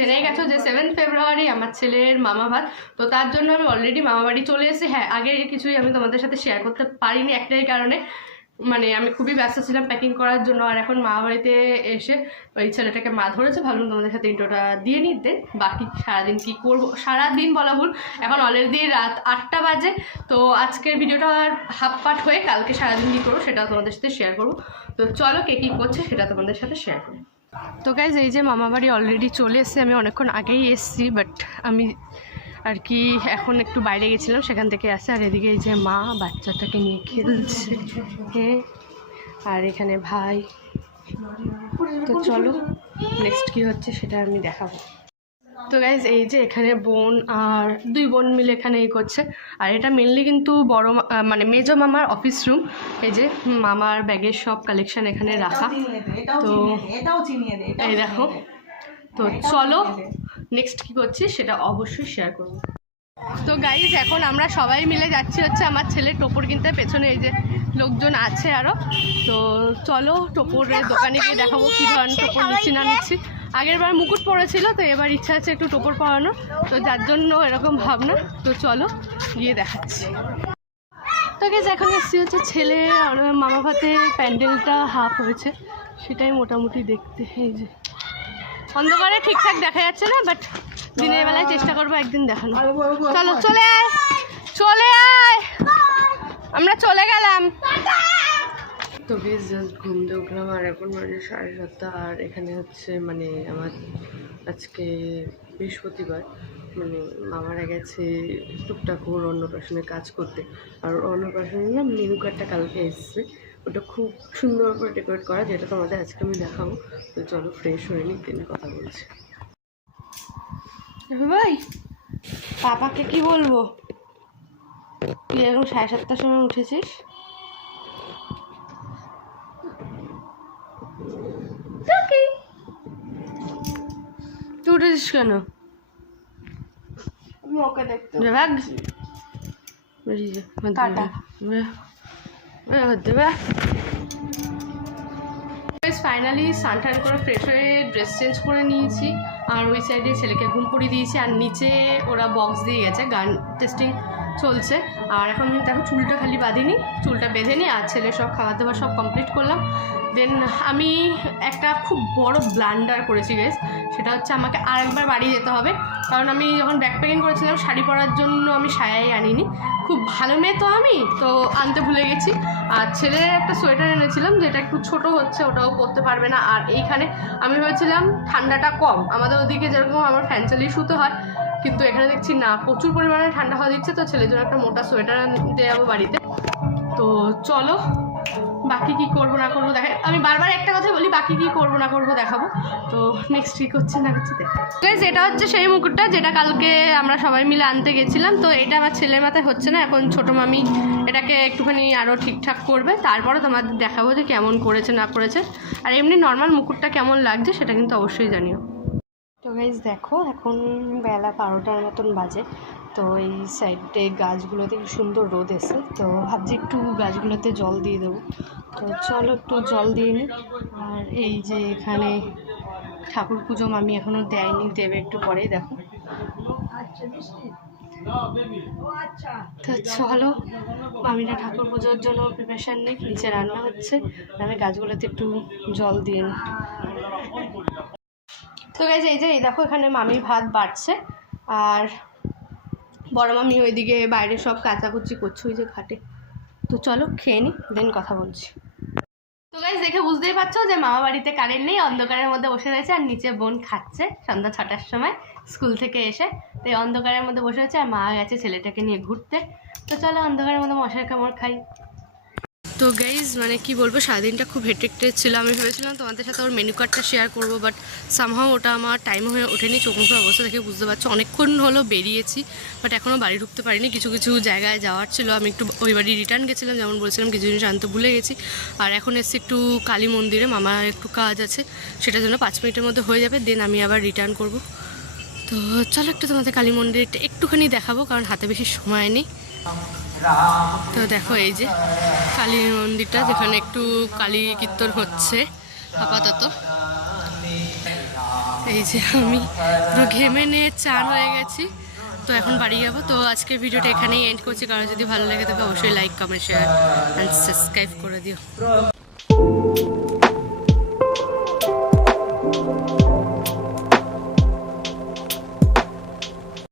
জেনেই গেছো যে সেভেন ফেব্রুয়ারি আমার ছেলের মামা ভাত। তো তার জন্য আমি অলরেডি মামা বাড়ি চলে এসেছি। হ্যাঁ আগে কিছুই আমি তোমাদের সাথে শেয়ার করতে পারিনি একটাই কারণে। মানে আমি খুবই ব্যস্ত ছিলাম প্যাকিং করার জন্য, আর এখন মা বাড়িতে এসে ওই ছেলেটাকে মা ধরেছে। ভাবলাম তোমাদের সাথে ইন্টোটা দিয়ে নিতে বাকি সারাদিন কী করব? সারাদিন বলা ভুল, এখন অলরেডি রাত আটটা বাজে। তো আজকের ভিডিওটা আর হাফ পার্ট হয়ে কালকে সারাদিন কী করব সেটা তোমাদের সাথে শেয়ার করব। তো চলো কে কী করছে সেটা তোমাদের সাথে শেয়ার করব তো গাইজ এই যে মামাবাড়ি অলরেডি চলে এসছে, আমি অনেকক্ষণ আগেই এসেছি বাট আমি আর কি এখন একটু বাইরে গেছিলাম, সেখান থেকে আসে, আর এদিকে এই যে মা বাচ্চাটাকে নিয়ে খেলছে। হ্যাঁ আর এখানে ভাই। তো চলো নেক্সট কি হচ্ছে সেটা আমি দেখাবো। তো গাইজ এই যে এখানে বোন আর দুই বোন মিলে এখানে এই করছে। আর এটা মেনলি কিন্তু বড় মা- মানে মেজো মামার অফিস রুম এই যে মামার ব্যাগের সব কালেকশন এখানে রাখা। তো এটাও চিনিয়ে দে এই দেখো। তো চলো নেক্সট কি করছি সেটা অবশ্যই শেয়ার করব। তো গাইজ এখন আমরা সবাই মিলে যাচ্ছি হচ্ছে আমার ছেলে টোপর কিনতে পেছনে এই যে লোকজন আছে আরও তো চলো টোপরের দোকানে গিয়ে দেখাবো কী ধরনের টোপর নিচ্ছি না নিচ্ছি। আগের বার মুকুট পড়েছিল তো এবার ইচ্ছা আছে একটু টোপর পরানো তো যার জন্য এরকম ভাবনা, তো চলো গিয়ে দেখাচ্ছি। তো গেছে এখন এসছি হচ্ছে ছেলে আর মামা ভাতে প্যান্ডেলটা হাফ হয়েছে, সেটাই মোটামুটি দেখতে, এই যে। অন্ধকারে ঠিকঠাক দেখা যাচ্ছে না বাট দিনের বেলায় চেষ্টা করব একদিন দেখানো চলো, চলে আয় চলে আয়! আমরা চলে গেলাম। তো বেশ জাস্ট ঘুম দিয়ে উঠলাম আর এখন মানে সাড়ে সাতটা আর এখানে হচ্ছে মানে আমার আজকে বৃহস্পতিবার মানে মামারা গেছে টুকটাক ওর অন্নপ্রাশনে কাজ করতে আর অন্নপ্রাশনে না মেনু কার্ডটা কালকে এসছে। ওটা খুব সুন্দর করে ডেকোরেট করা, যেটা তোমাদের আজকে আমি দেখাবো। তো চলো ফ্রেশ হয়ে নিই দিন কথা বলছি। ভাই, পাপাকে কি বলব? তুই এখন সাড়ে সাতটার সময় উঠেছিস? উঠেছিস কেন? আমি ওকে দেখতে ভাগ। বেরিয়ে যা টাটা। ফাইনালি সানটান টান করে ফ্রেশ হয়ে ড্রেস চেঞ্জ করে নিয়েছি। আর ওই সাইডে ছেলেকে ঘুম পড়িয়ে দিয়েছি। আর নিচে ওরা বক্স দিয়ে গেছে। গান টেস্টিং চলছে। আর এখন দেখো চুলটা খালি বাঁধিনি, চুলটা বেঁধে নি আর ছেলে সব খাওয়া দাওয়া সব কমপ্লিট করলাম। দেন আমি একটা খুব বড় ব্লান্ডার করেছি গেস সেটা হচ্ছে আমাকে আর একবার বাড়ি যেতে হবে। কারণ আমি যখন ব্যাক প্যাকিং করেছিলাম, শাড়ি পরার জন্য আমি সায়াই আনিনি। খুব ভালো মেয়ে তো আমি, তো আনতে ভুলে গেছি। আর ছেলের একটা সোয়েটার এনেছিলাম, যেটা একটু ছোট হচ্ছে, ওটাও পরতে পারবে না। আর এইখানে আমি ভেবেছিলাম ঠান্ডাটা কম। আমাদের ওদিকে যেরকম আমার ফ্যান চালিয়ে শুতে হয় কিন্তু এখানে দেখছি না, প্রচুর পরিমাণে ঠান্ডা হওয়া দিচ্ছে, তো ছেলের জন্য একটা মোটা সোয়েটার আনতে যাব বাড়িতে। তো চলো, বাকি কি করব না করব দেখা আমি বারবার একটা কথা বলি, বাকি কি করব না করব দেখাবো। তো নেক্সট কি হচ্ছে না করছি দেখা এটা হচ্ছে সেই মুকুটটা যেটা কালকে আমরা সবাই মিলে আনতে গেছিলাম। তো এটা আমার ছেলের মাথায় হচ্ছে না, এখন ছোটো মামি এটাকে একটুখানি আরও ঠিকঠাক করবে। তারপরে তোমাদের দেখাবো যে কেমন করেছে, না করেছে। আর এমনি নর্মাল মুকুটটা কেমন লাগছে সেটা কিন্তু অবশ্যই জানিও। তো গাইজ দেখো, এখন বেলা বারোটার মতন বাজে। তো এই সাইডে গাছগুলোতে সুন্দর রোদ এসে, তো ভাবছি একটু গাছগুলোতে জল দিয়ে দেবো। তো চলো একটু জল দিয়ে নিই আর এই যে এখানে ঠাকুর পুজো আমি এখনও দেয়নি, দেবে একটু পরেই, দেখো। তো চলো, মামিরা ঠাকুর পুজোর জন্য প্রিপারেশান নিই নিচে রান্না হচ্ছে। আমি গাছগুলোতে একটু জল দিয়ে নিই তো গাইজ এই যে, এই দেখো, এখানে মামি ভাত বাড়ছে। আর বড় মামি ওইদিকে বাইরে সব কাচাকুচি করছে ওই যে ঘাটে। তো চলো, খেয়ে নি দেন কথা বলছি। তো গাইজ দেখে বুঝতেই পারছ যে মামা বাড়িতে কারেন্ট নেই, অন্ধকারের মধ্যে বসে রয়েছে আর নিচে বোন খাচ্ছে সন্ধ্যা ছটার সময় স্কুল থেকে এসে। তো অন্ধকারের মধ্যে বসে রয়েছে আর মা গেছে ছেলেটাকে নিয়ে ঘুরতে। তো চলো, অন্ধকারের মধ্যে মশার কামড় খাই। তো গাইজ মানে কি বলব, সারাদিনটা খুব হেটেক ছিল। আমি ভেবেছিলাম তোমাদের সাথে ওর মেনু কার্ডটা শেয়ার করব বাট সামহাও ওটা আমার টাইম হয়ে ওঠেনি। চোখ মুখের অবস্থা দেখে বুঝতে পারছ, অনেকক্ষণ হলো বেরিয়েছি বাট এখনও বাড়ি ঢুকতে পারিনি। কিছু কিছু জায়গায় যাওয়ার ছিল। আমি একটু ওই বাড়ি রিটার্ন গেছিলাম, যেমন বলছিলাম, কিছু জিনিস আনতে ভুলে গেছি। আর এখন এসছি একটু কালী মন্দিরে, মামার একটু কাজ আছে, সেটার জন্য পাঁচ মিনিটের মধ্যে হয়ে যাবে দেন আমি আবার রিটার্ন করব। তো চলো একটু তোমাদের কালী মন্দিরটা একটুখানি দেখাবো, কারণ হাতে বেশি সময় নেই। তো দেখো এই যে কালী মন্দিরটা, যেখানে একটু কালী কীর্তন হচ্ছে আপাতত। এই যে আমি পুরো ঘেমে নিয়ে চান হয়ে গেছি, তো এখন বাড়ি যাব। তো আজকের ভিডিওটা এখানেই এন্ড করছি। কারও যদি ভালো লাগে তবে অবশ্যই like comment share and subscribe করে দিও।